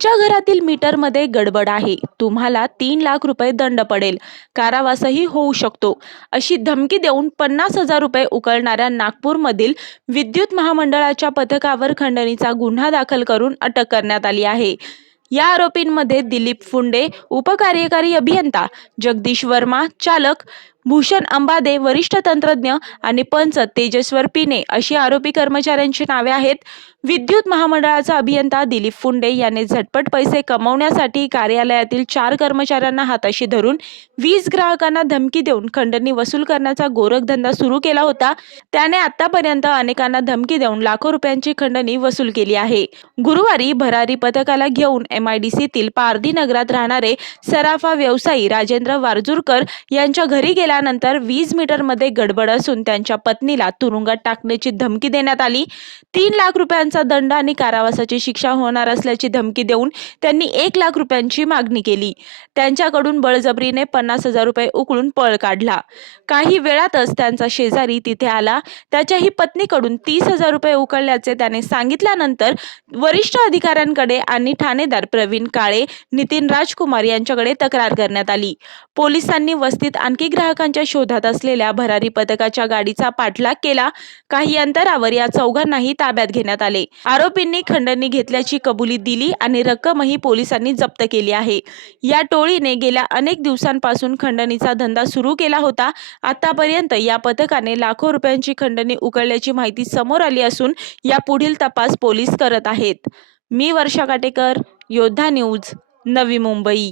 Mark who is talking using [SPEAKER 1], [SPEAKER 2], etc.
[SPEAKER 1] तुमच्या घरातील मीटरमध्ये गडबड आहे. तुम्हाला तीन लाख रुपये दंड पडेल. कारावासही होऊ शकतो. अशी धमकी देऊन पन्नास हजार रुपये उकळणाऱ्या नागपूरमधील विद्युत महामंडळाच्या पथकावर खंडणीचा गुन्हा दाखल करून अटक करण्यात आली आहे. या आरोपींमध्ये दिलीप फुंडे उपकार्यकारी अभियंता जगदीश वर्मा चालक भूषण अंबादे वरिष्ठ तंत्रज्ञ आणि पंच तेजस्वर पिने अशी आरोपी कर्मचाऱ्यांची नावे आहेत. विद्युत महामंडळाचा अभियंता दिलीप फुंडे याने झटपट पैसे कमवण्यासाठी कार्यालयातील चार कर्मचाऱ्यांना हाताशी धरून वीज ग्राहकांना धमकी देऊन खंडणी वसूल करण्याचा गोरखधंदा सुरू केला होता. त्याने आतापर्यंत अनेकांना धमकी देऊन लाखो रुपयांची खंडणी वसूल केली आहे. गुरुवारी भरारी पथकाला घेऊन एम आय डी सीतील पारधी नगरात राहणारे सराफा व्यवसायी राजेंद्र वारजूरकर यांच्या घरी गेला त्यानंतर वीज मीटरमध्ये गडबड असून त्यांच्या पत्नीला तुरुंगात टाकण्याची धमकी देण्यात आली. तीन लाख रुपयांचा दंड आणि कारावासाची शिक्षा होणार असल्याची धमकी देऊन त्यांनी एक लाख रुपयांची मागणी केली. त्यांच्याकडून बळजबरीने पन्नास हजार रुपये उकळून पळ काढला. काही वेळातच त्यांचा शेजारी तिथे आला. त्याच्याही पत्नीकडून तीस हजार रुपये उकळल्याचे त्याने सांगितल्यानंतर वरिष्ठ अधिकाऱ्यांकडे आणि ठाणेदार प्रवीण काळे नितीन राजकुमार यांच्याकडे तक्रार करण्यात आली. पोलिसांनी वस्तीत आणखी ग्राहक ग्राहकांच्या शोधात असलेल्या भरारी पथकाच्या गाडीचा पाठलाग केला काही अंतरावर या चौघांनाही ताब्यात घेण्यात आले. आरोपींनी खंडणी घेतल्याची कबुली दिली आणि रक्कमही पोलिसांनी जप्त केली आहे. या टोळीने गेल्या अनेक दिवसांपासून खंडणीचा धंदा सुरू केला होता. आतापर्यंत या पथकाने लाखो रुपयांची खंडणी उकळल्याची माहिती समोर आली असून या पुढील तपास पोलीस करत आहेत. मी वर्षा काटेकर योद्धा न्यूज नवी मुंबई.